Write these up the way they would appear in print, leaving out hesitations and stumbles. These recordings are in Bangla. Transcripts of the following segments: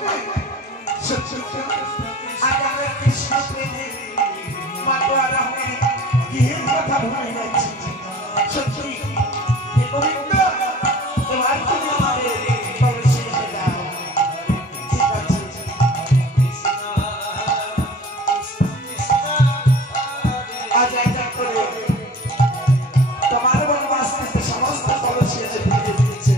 নাই সত্যি আজ আমি কৃষ্ণ প্রেমে মাতোয়ার আমি গৃহের কথা ভুলে যাচ্ছি সত্যি গোবিন্দ এবার তুমি আমাদের প্রবেশে দাও ঠিক আছে আজ একটা করে তোমার বনবাস থেকে সমস্ত কলসি এসে ফিরে দিচ্ছে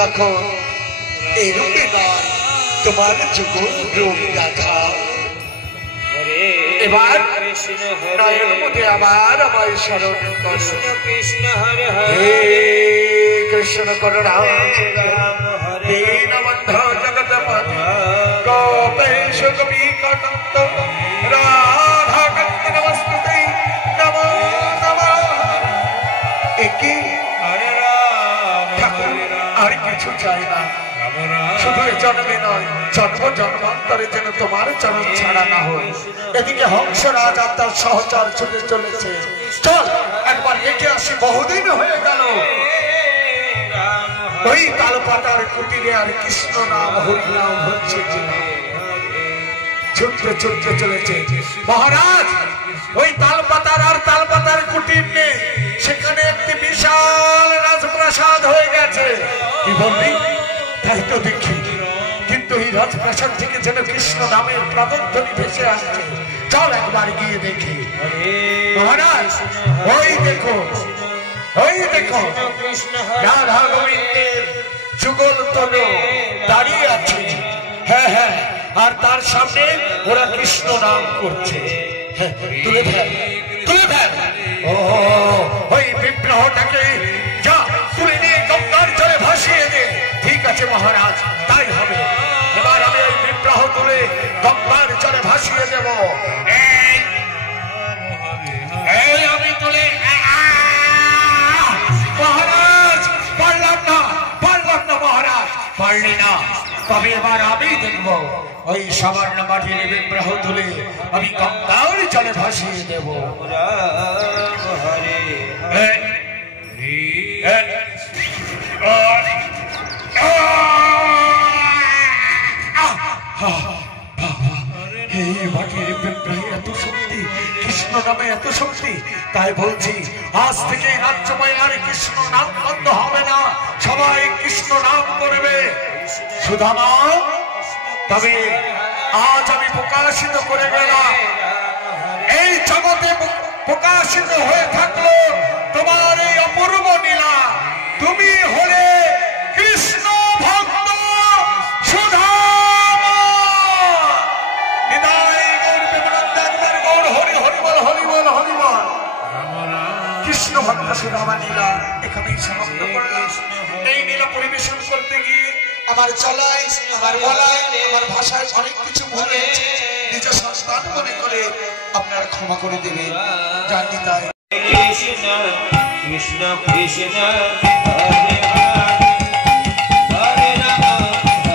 যখন এরূপে নয় তোমার যুগল রূপ দেখা এবার নয়ন মধ্যে আমার আমায় স্মরণ কৃষ্ণ কৃষ্ণ হরে হরে কৃষ্ণ করুণা দীনবন্ধ জগৎপতি গোপেশ গোপীকান্ত রাধাকান্ত নমস্তুতে নমো নমঃ একি আর কিছু চাই না শুধু জন্মে নয় জন্ম জন্মান্তরে যেন তোমার চরণ ছাড়া না হয় এদিকে হংসরাজ আর তার সহচর ছুটে চলেছে চল একবার দেখে আসি বহুদিন হয়ে গেল ওই তালপাতার কুটিরে আর কৃষ্ণ নাম হরি নাম হচ্ছে ছুটতে ছুটতে চলেছে মহারাজ ওই তালপাতার আর তালপাতার কুটির নেই সেখানে একটি বিশাল রাজপ্রাসাদ হয়ে গেছে কি বললি তাই তো দেখি কিন্তু এই রাজপ্রাসাদ থেকে যেন কৃষ্ণ নামের প্রবন্ধনী ভেসে আসছে চল একবার গিয়ে দেখি মহারাজ ওই দেখো রাধা গোবিন্দের যুগল তনু দাঁড়িয়ে আছে হ্যাঁ হ্যাঁ আর তার সামনে ওরা কৃষ্ণ নাম করছে তুলে দেন ও ওই বিগ্রহটাকে যা তুলে নিয়ে গঙ্গার জলে ভাসিয়ে দে ঠিক আছে মহারাজ তাই হবে এবার আমি ওই বিগ্রহ তুলে গঙ্গার জলে ভাসিয়ে দেব এই আমি তুলে মহারাজ পারলাম না মহারাজ পারলি না তবে এবার আমি দেখব ওই সামান্য মাটির বিগ্রহ তুলে আমি গঙ্গার জলে ভাসিয়ে দেব। এই মাটির বিগ্রহে এত শক্তি, কৃষ্ণ নামে এত শক্তি, তাই বলছি আজ থেকে রাজ্যময় আর কৃষ্ণ নাম বন্ধ হবে না, সবাই কৃষ্ণ নাম করবে। সুদামা, তবে আজ আমি প্রকাশিত করে গেলাম, এই জগতে প্রকাশিত হয়ে থাকলো তোমার এই অপূর্ব লীলা। তুমি হলে কৃষ্ণ ভক্ত সুদামা। হৃদয় গৌর প্রেমানন্দের গৌর হরি হরি বল, হরি বল, হরি বল। কৃষ্ণ ভক্ত সুদামা লীলা এখানেই সমাপ্ত করলাম। এই লীলা পরিবেশন করতে গিয়ে আমার চলায়, আমার বলায়, আমার ভাষায় অনেক কিছু ভুল হয়েছে, নিজ সন্তান মনে করে আপনারা ক্ষমা করে দেবেন। জানি তাই কৃষ্ণ কৃষ্ণ কৃষ্ণ হরে হরে রাম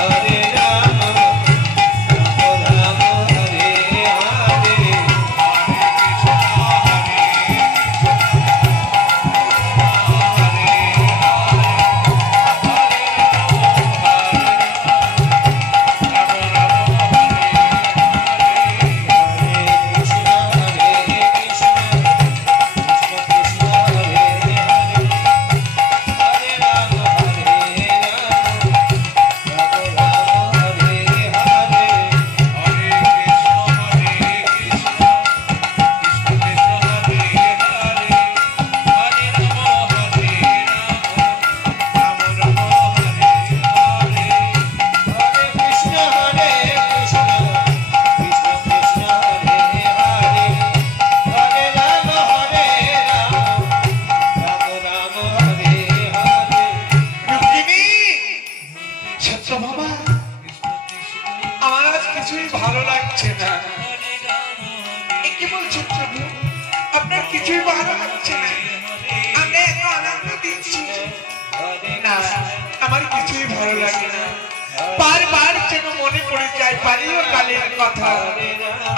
হরে রাম রাম রাম হরে হরে।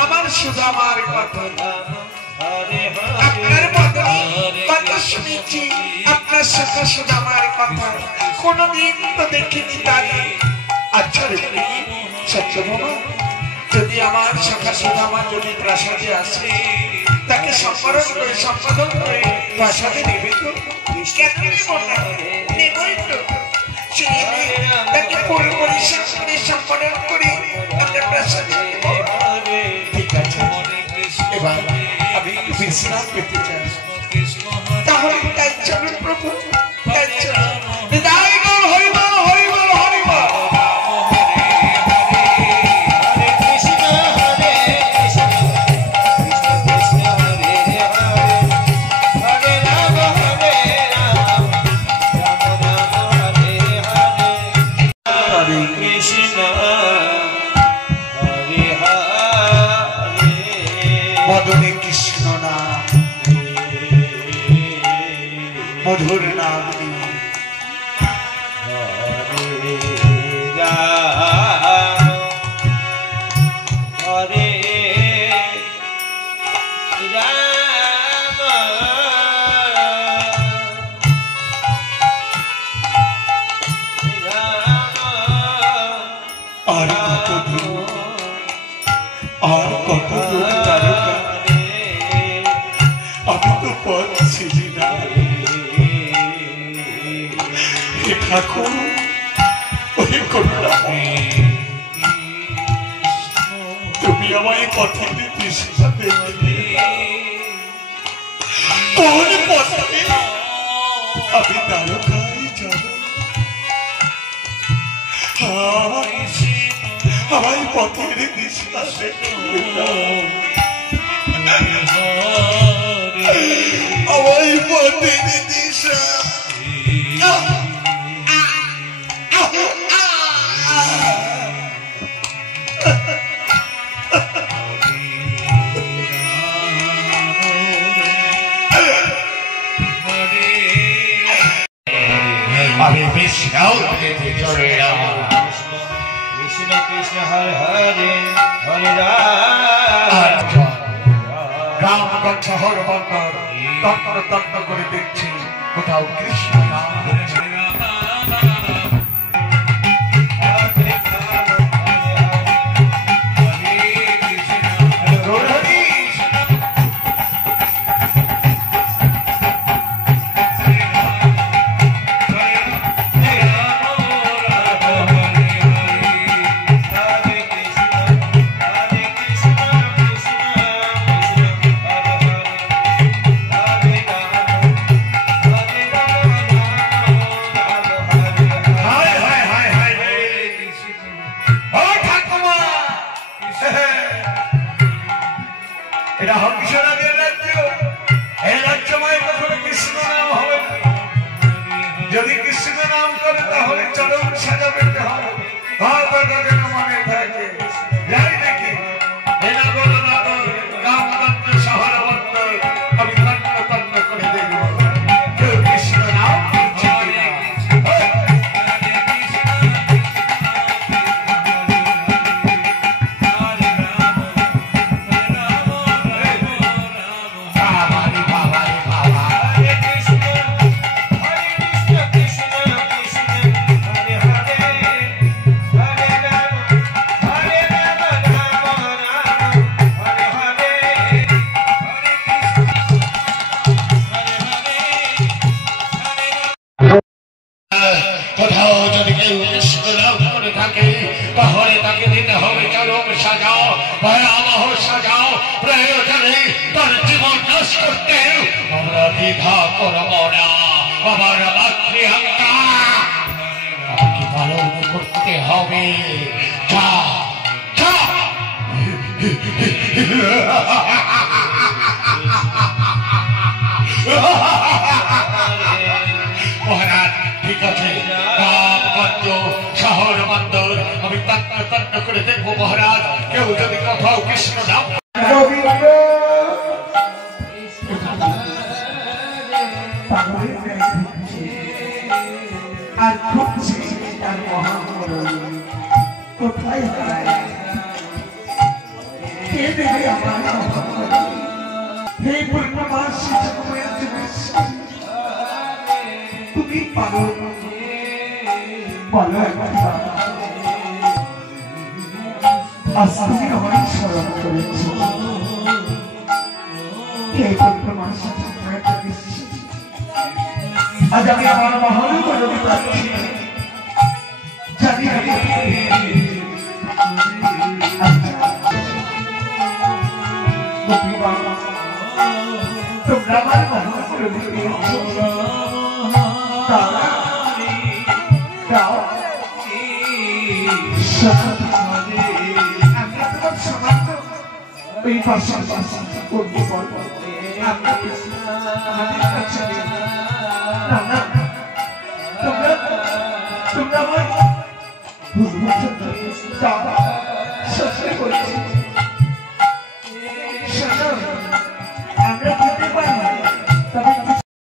আমার সুদামার কথা আপনার বদনে কথা শুনেছি, আপনার সাথে সুদামার কথা কোনদিন তো দেখিনি তাই। আচ্ছা রে সত্যভামা, যদি আমার সখা সুদামা যদি প্রাসাদে আসে, তাকে সম্পাদন করে সম্পাদন করে প্রাসাদে নেবে তো? কেন নেবই তো। তাকে পুরোপুরি সম্পাদন করে আমরা প্রাসাদে নেব। ঠিক আছে, এবার আমি একটু বিশ্রাম পেতে চাই। তাহলে তাই চলুন প্রভু, তাই চলুন। হৃদয় গৌর হরি বল, হরি বল, হরি বল। মদনে কৃষ্ণ নাম, মধুর নাম আর কত দূর, আর কত দূর তারকা, আমি তো পথ ছিলি না। হে ঠাকুর, ওই করুণা, তুমি আমায় কথা দিতে শিখাতে কোন পথে আমি তারকায় যাব। আমায় পথের দিশা আমায় পথের দিশা আমি বিশ্রাম পেতে চলে এলাম। কৃষ্ণ হরে হরে হরে রাম রামগঞ্জ শহর বন্দর তন্ন তন্ন করে দেখছি কোথাও কৃষ্ণ নাম হচ্ছে। এটা হংসরাজের রাজ্য। এই রাজ্যময় কখনো কৃষ্ণ নাম হবে না। যদি কৃষ্ণ নাম করে তাহলে চরম সাজা পেতে হবে। যেন মনে থাকে যাই দেখি রামগঞ্জ শহর বন্দর আমি তন্ন তন্ন করে দেখব কেউ কৃষ্ণ নাম করছে কিনা। কোথাও যদি কেউ কৃষ্ণ নাম করে থাকে তাহলে তাকে দিতে হবে চরম সাজাও, ভয়াবহ সাজাও। প্রয়োজনে তার জীবন নষ্ট করতে আমরা দ্বিধা করব না। আমার মাতৃহত্যা আমাকে পালন করতে হবে। যা যা মহারাজ ঠিক আছে, রামগঞ্জ শহর বন্দর আমি তন্ন তন্ন করে দেখবো মহারাজ। কেউ যদি কোথাও কৃষ্ণ নাম আর খুঁজছে তার মহামরণ কোথায় হারায়। কে দেবে আমার মহামরণ? হে পূর্ণমাসী জগমের জগৎ, তুমি পারো বলো একবার। আজ তুমি আমায় স্মরণ করেছ। হে পূর্ণমাসী জগমের জগৎ, আজ আমি আমার মহল করতে পারছি। জানি তোমরা আমার মহল করে দিয়েছ। আমরা তোমার সমাপ্ত ওই পাশাপাশি করবো বলবো। আমরা আমাদের কাছে তোমরা আমার সত্যি করেছি।